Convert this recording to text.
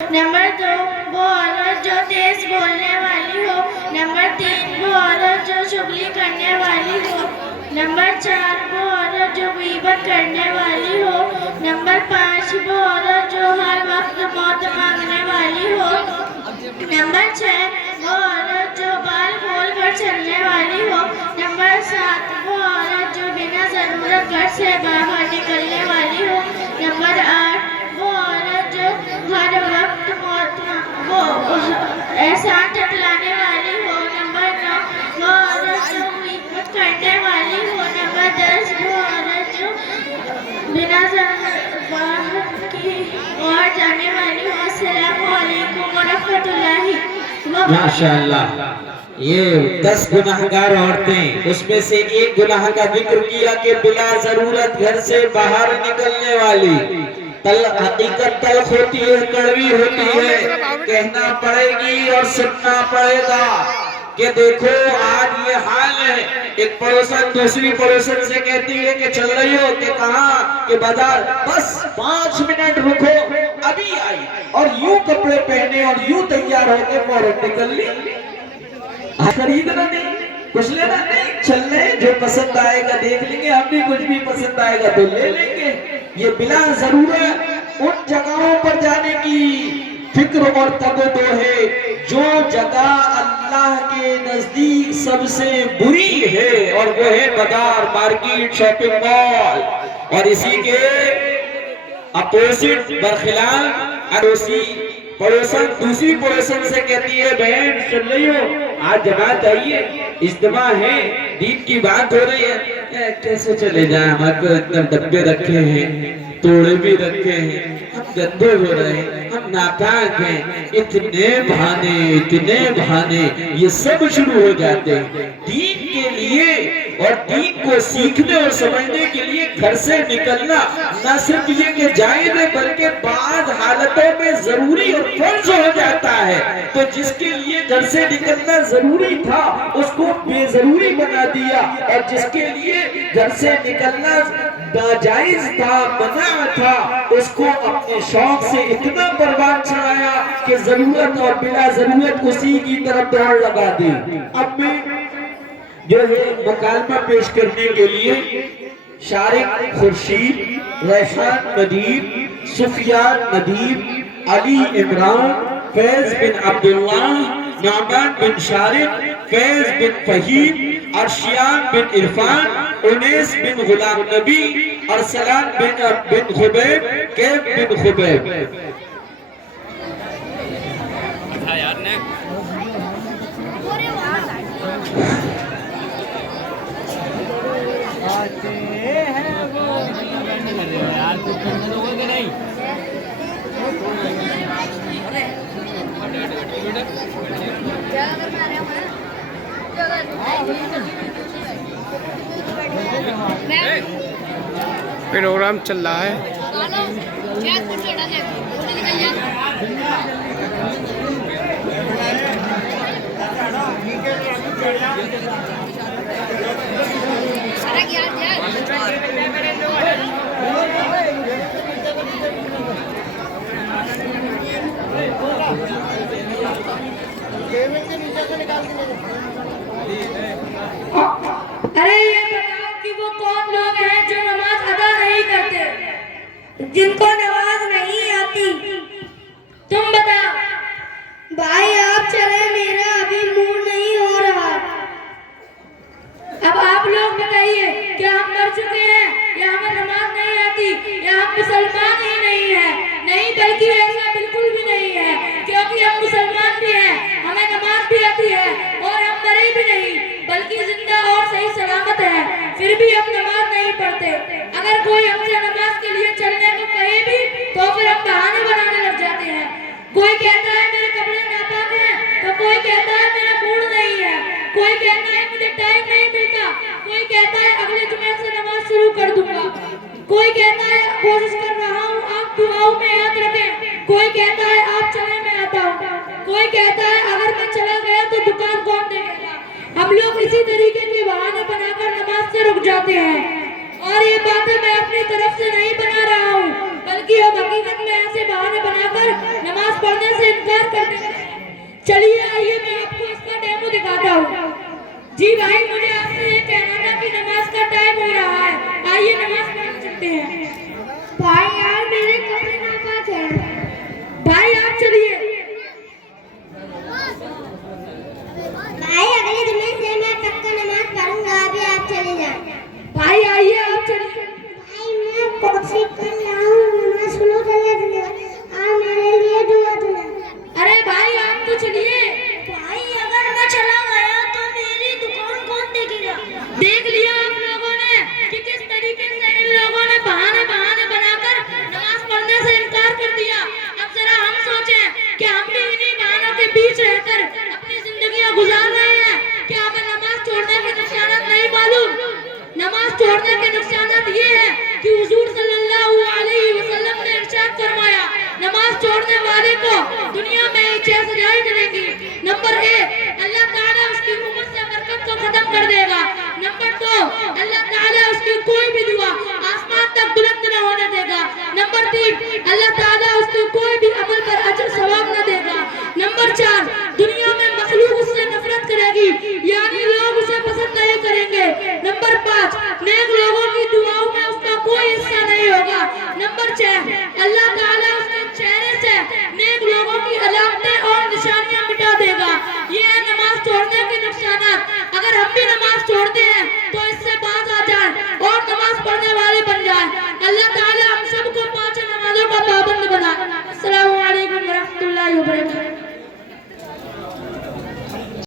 Number 2, वो औरत जो तेज बोलने वाली हो। नंबर 3, वो औरत जो चुगली करने वाली हो। नंबर 4, वो औरत जो गीबत करने वाली हो। नंबर 5, वो औरत जो हर वक्त मौत मांगने वाली हो। नंबर 6, वो औरत जो बाल खोल कर चलने वाली हो। नंबर 7, वो औरत जो बिना जरूरत घर से बाहर निकलने वाली हो। नंबर 8, वो औरत जो हर वक्त वो एहसान जतलाने वाली हो। नंबर 9, वो औरत जो गीबत करने वाली हो। नंबर 10, वो औरत जो बिना जरूरत की और जाने वाली हो। अस्सलामु अलैकुम व रहमतुल्लाहि व बरकातुहू। माशाअल्लाह। ये 10 गुनाहगार औरतें, उसमें से एक गुनाह का जिक्र किया कि बिला जरूरत घर से बाहर निकलने वाली। हकीकत तल्ख होती है, कड़वी होती है, कहना पड़ेगी और सुनना पड़ेगा कि देखो आज ये हाल है। एक पड़ोसन दूसरी पड़ोसन से कहती है कि चल रही हो, कि कहाँ, कि बाजार, बस 5 मिनट रुको अभी आई, और यूं कपड़े पहने और यूं तैयार होकर फौरन निकल ली। खरीदना नहीं, कुछ लेना नहीं, चलने जो पसंद आएगा देख लेंगे, हम भी कुछ भी पसंद आएगा तो ले लेंगे। ये बिला जरूरत उन जगहों पर जाने की फिक्र और तगदो है जो जगह अल्लाह के नजदीक सबसे बुरी है, और वो है बाजार, मार्केट, शॉपिंग मॉल। और इसी के अपोजिट बरखिलाफ अड़ोसी पड़ोसन दूसरी पड़ोसन से कहती है, बहन सुन रही हो, आज जमात आई है, इज्तिमा है, दीन की बात हो रही है। कैसे चले जाए, हमारे को इतने डब्बे रखे हैं, तोड़े भी रखे हैं, हम गंदे हो रहे हैं, हम नापाक हैं, इतने बहाने ये सब शुरू हो जाते हैं। दीन के लिए और दीन को सीखने और समझने के लिए घर से निकलना न सिर्फ ये कि जायज है, बल्कि बाद हालतों में जरूरी और फर्ज हो जाता है। तो जिसके लिए घर से निकलना जरूरी था उसको बेजरूरी बना दिया, और जिसके लिए घर से निकलना नाजायज था, मना था, उसको अपने शौक से इतना बर्बाद चढ़ाया कि जरूरत और बिना जरूरत उसी की तरफ दौड़ लगा दी। अब मैं जो है मुकालमा पेश करने के लिए शारिक खुर्शीद, रैहान नदीम, सुफियान नदीम, अली इमरान, फैज बिन अब्दुल्लाह, नामान बिन शारिक, फैज बिन फहीम, अर्शियान बिन इरफान, उनैस बिन गुलाम नबी, अरसलान बिन खुबैब, कैब बिन खुबैब। आते हैं वो यार, कुछ लोगों के नहीं। प्रोग्राम चल रहा है। अरे ये बताओ कि वो कौन लोग हैं जो नमाज अदा नहीं करते, जिनको नमाज नहीं आती? तुम बताओ। भाई आप चले, मेरा अभी मूड नहीं हो रहा। अब आप लोग बताइए, क्या हम मर चुके हैं, या हमें नमाज नहीं आती, या हम मुसलमान ही नहीं है? नहीं, बल्कि ऐसा बिल्कुल भी नहीं है, क्योंकि हम मुसलमान भी हैं, हमें नमाज भी आती है, और हम मरे भी नहीं, बल्कि जिंदा और सही सलामत है, फिर भी हम नमाज नहीं पढ़ते। अगर कोई हमसे नमाज के लिए चलने को कहे भी तो फिर हम बहाने बनाने लग जाते हैं। कोई कहता है मेरे कपड़े नापाक हैं, तो कोई कहता है मेरा मूड नहीं है, कोई कहता है मुझे टाइम नहीं मिलता, कोई कहता है अगले जुमे से नमाज शुरू कर दूंगा, कोई कहता है कोशिश कर रहा हूँ, आप दुआओं में याद रखें, कोई कहता है आप चले मैं आता हूँ, कोई कहता है अगर मैं चला गया तो दुकान कौन देगा। हम लोग इसी तरीके के बहाने बनाकर नमाज से रुक जाते हैं, और ये बातें मैं अपनी तरफ से नहीं बना रहा हूँ, बल्कि जबकि हम हकीकत में ऐसे बहाने बनाकर नमाज पढ़ने से इनकार करते हैं। चलिए आइए मैं आपको इसका डेमो दिखाता हूँ। जी भाई, मुझे आपसे ये कहना था कि नमाज का टाइम हो रहा है, आइए नमाज पढ़ सकते हैं। भाई यार मेरे कपड़े नापाक हैं। भाई आप चलिए। भाई अगले जुम्मे से मैं पक्का नमाज पढ़ूंगा, अभी आप चले जाएं। भाई आइए आप चलिए। भाई मैं कोशिश कर रहा हूँ, नमाज सुनो जल्दी आप मेरे लिए दुआ देना। अरे भाई आप तो चलिए। भाई अगर मैं चला गया तो मेरी दुकान कौन देखेगा? देख लिया आप लोगों ने कि किस तरीके से इन लोगों ने बहाने बनाकर नमाज पढ़ने से इनकार कर दिया। अब जरा हम सोचें कि हम भी इन्हीं बहानों के बीच रहकर अपनी जिंदगियां गुजार रहे हैं। क्या हमें नमाज छोड़ने के नुकसानात नहीं मालूम? नमाज छोड़ने के नुकसानात ये है कि हुजूर सल्लल्लाहु अलैहि वसल्लम ने इरशाद फरमाया, नमाज छोड़ने वाले को दुनिया में ही 6 सजाएं मिलेंगी। नंबर 1, अल्लाह ताला उसकी उम्र से बरकत को खत्म कर देगा। नंबर 2, अल्लाह ताला उसकी कोई भी दुआ आसमान तक बुलंद न होने देगा। नंबर 3, अल्लाह ताला उसकी कोई